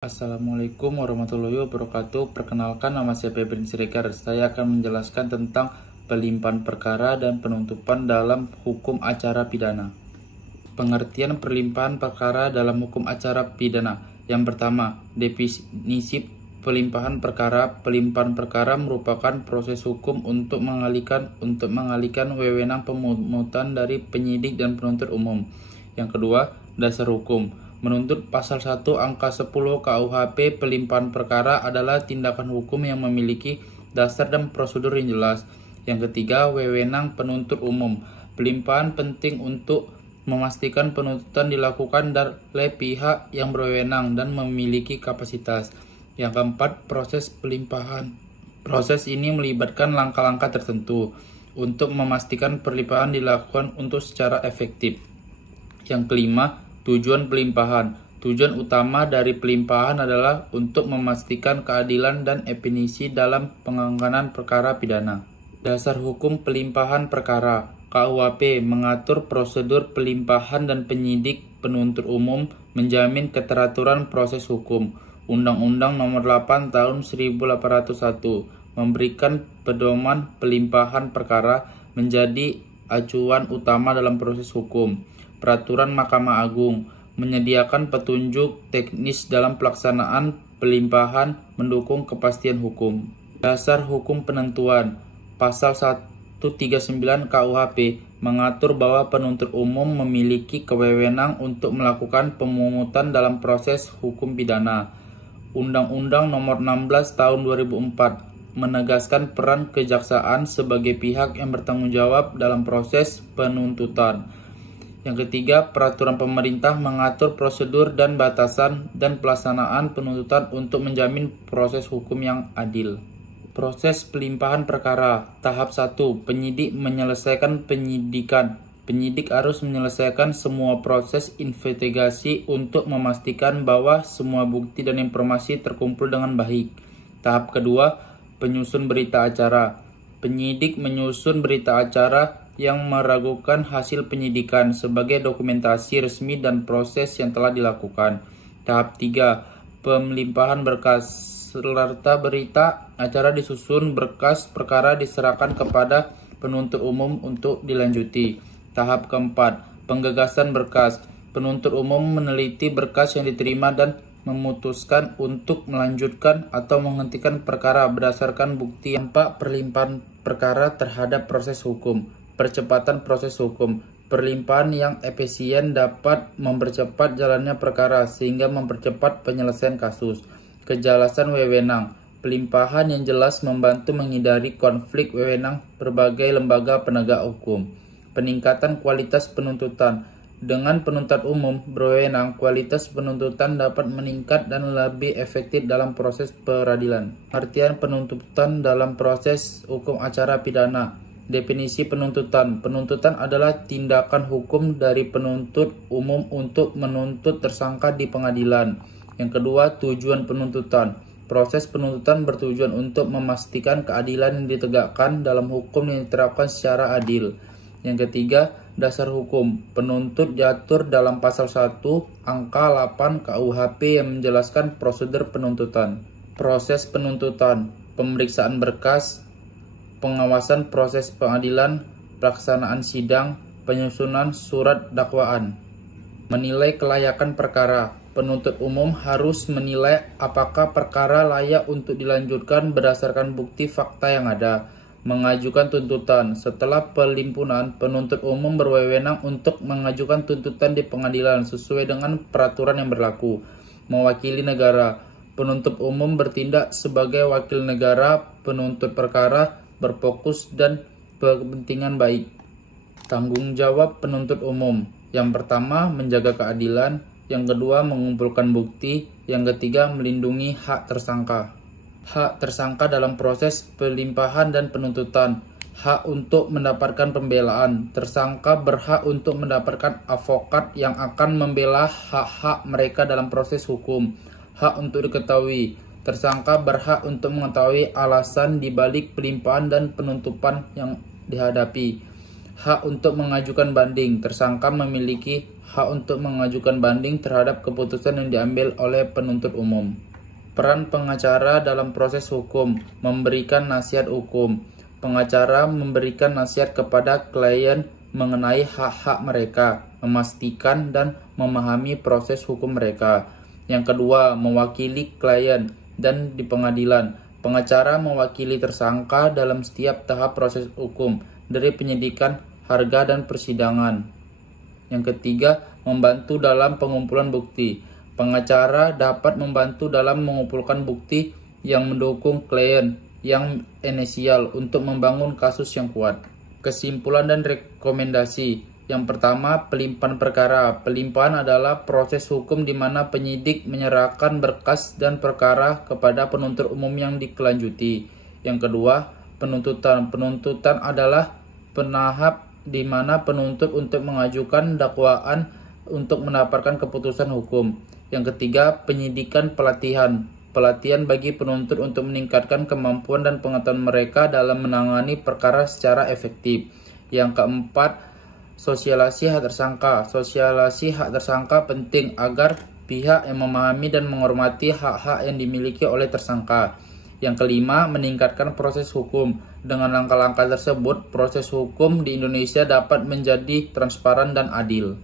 Assalamualaikum warahmatullahi wabarakatuh. Perkenalkan, nama saya Febrin Siregar. Saya akan menjelaskan tentang pelimpahan perkara dan penuntutan dalam hukum acara pidana. Pengertian pelimpahan perkara dalam hukum acara pidana. Yang pertama, definisi pelimpahan perkara. Pelimpahan perkara merupakan proses hukum untuk mengalihkan wewenang pemungutan dari penyidik dan penuntut umum. Yang kedua, dasar hukum. Menurut pasal 1 angka 10 KUHP, pelimpahan perkara adalah tindakan hukum yang memiliki dasar dan prosedur yang jelas. Yang ketiga, wewenang penuntut umum. Pelimpahan penting untuk memastikan penuntutan dilakukan oleh pihak yang berwenang dan memiliki kapasitas. Yang keempat, proses pelimpahan. Proses ini melibatkan langkah-langkah tertentu untuk memastikan pelimpahan dilakukan untuk secara efektif. Yang kelima, tujuan pelimpahan. Tujuan utama dari pelimpahan adalah untuk memastikan keadilan dan efisiensi dalam penanganan perkara pidana. Dasar hukum pelimpahan perkara. KUHP mengatur prosedur pelimpahan dan penyidik penuntut umum menjamin keteraturan proses hukum. Undang-Undang Nomor 8 Tahun 1801 memberikan pedoman pelimpahan perkara menjadi acuan utama dalam proses hukum. Peraturan Mahkamah Agung menyediakan petunjuk teknis dalam pelaksanaan pelimpahan mendukung kepastian hukum. Dasar hukum penentuan. Pasal 139 KUHP mengatur bahwa penuntut umum memiliki kewenangan untuk melakukan pemungutan dalam proses hukum pidana. Undang-Undang Nomor 16 Tahun 2004 menegaskan peran kejaksaan sebagai pihak yang bertanggung jawab dalam proses penuntutan. Yang ketiga, peraturan pemerintah mengatur prosedur dan batasan dan pelaksanaan penuntutan untuk menjamin proses hukum yang adil. Proses pelimpahan perkara. Tahap 1. Penyidik menyelesaikan penyidikan. Penyidik harus menyelesaikan semua proses investigasi untuk memastikan bahwa semua bukti dan informasi terkumpul dengan baik. Tahap kedua, penyusun berita acara. Penyidik menyusun berita acara yang meragukan hasil penyidikan sebagai dokumentasi resmi dan proses yang telah dilakukan. Tahap 3. Pelimpahan berkas. Serta berita acara disusun, berkas perkara diserahkan kepada penuntut umum untuk dilanjuti. Tahap keempat, penggagasan berkas. Penuntut umum meneliti berkas yang diterima dan memutuskan untuk melanjutkan atau menghentikan perkara berdasarkan bukti. Dampak pelimpahan perkara terhadap proses hukum. Percepatan proses hukum. Pelimpahan yang efisien dapat mempercepat jalannya perkara sehingga mempercepat penyelesaian kasus. Kejelasan wewenang. Pelimpahan yang jelas membantu menghindari konflik wewenang berbagai lembaga penegak hukum. Peningkatan kualitas penuntutan. Dengan penuntut umum berwenang, kualitas penuntutan dapat meningkat dan lebih efektif dalam proses peradilan. Artian penuntutan dalam proses hukum acara pidana. Definisi penuntutan. Penuntutan adalah tindakan hukum dari penuntut umum untuk menuntut tersangka di pengadilan. Yang kedua, tujuan penuntutan. Proses penuntutan bertujuan untuk memastikan keadilan yang ditegakkan dalam hukum yang diterapkan secara adil. Yang ketiga, dasar hukum. Penuntut diatur dalam pasal 1 angka 8 KUHP yang menjelaskan prosedur penuntutan. Proses penuntutan. Pemeriksaan berkas, pengawasan proses pengadilan, pelaksanaan sidang, penyusunan surat dakwaan. Menilai kelayakan perkara. Penuntut umum harus menilai apakah perkara layak untuk dilanjutkan berdasarkan bukti fakta yang ada. Mengajukan tuntutan. Setelah pelimpunan, penuntut umum berwenang untuk mengajukan tuntutan di pengadilan sesuai dengan peraturan yang berlaku. Mewakili negara. Penuntut umum bertindak sebagai wakil negara penuntut perkara, berfokus dan kepentingan baik. Tanggung jawab penuntut umum. Yang pertama, menjaga keadilan. Yang kedua, mengumpulkan bukti. Yang ketiga, melindungi hak tersangka. Hak tersangka dalam proses pelimpahan dan penuntutan. Hak untuk mendapatkan pembelaan. Tersangka berhak untuk mendapatkan advokat yang akan membela hak-hak mereka dalam proses hukum. Hak untuk diketahui. Tersangka berhak untuk mengetahui alasan dibalik pelimpahan dan penuntutan yang dihadapi. Hak untuk mengajukan banding. Tersangka memiliki hak untuk mengajukan banding terhadap keputusan yang diambil oleh penuntut umum. Peran pengacara dalam proses hukum, memberikan nasihat hukum. Pengacara memberikan nasihat kepada klien mengenai hak-hak mereka, memastikan dan memahami proses hukum mereka. Yang kedua, mewakili klien dan di pengadilan. Pengacara mewakili tersangka dalam setiap tahap proses hukum, dari penyidikan, harga, dan persidangan. Yang ketiga, membantu dalam pengumpulan bukti. Pengacara dapat membantu dalam mengumpulkan bukti yang mendukung klien yang inisial untuk membangun kasus yang kuat. Kesimpulan dan rekomendasi. Yang pertama, pelimpahan perkara. Pelimpahan adalah proses hukum di mana penyidik menyerahkan berkas dan perkara kepada penuntut umum yang dikelanjuti. Yang kedua, penuntutan. Penuntutan adalah penahap di mana penuntut untuk mengajukan dakwaan untuk mendapatkan keputusan hukum. Yang ketiga, penyidikan pelatihan. Pelatihan bagi penuntut untuk meningkatkan kemampuan dan pengetahuan mereka dalam menangani perkara secara efektif. Yang keempat, sosialisasi hak tersangka. Sosialisasi hak tersangka penting agar pihak yang memahami dan menghormati hak-hak yang dimiliki oleh tersangka. Yang kelima, meningkatkan proses hukum. Dengan langkah-langkah tersebut, proses hukum di Indonesia dapat menjadi transparan dan adil.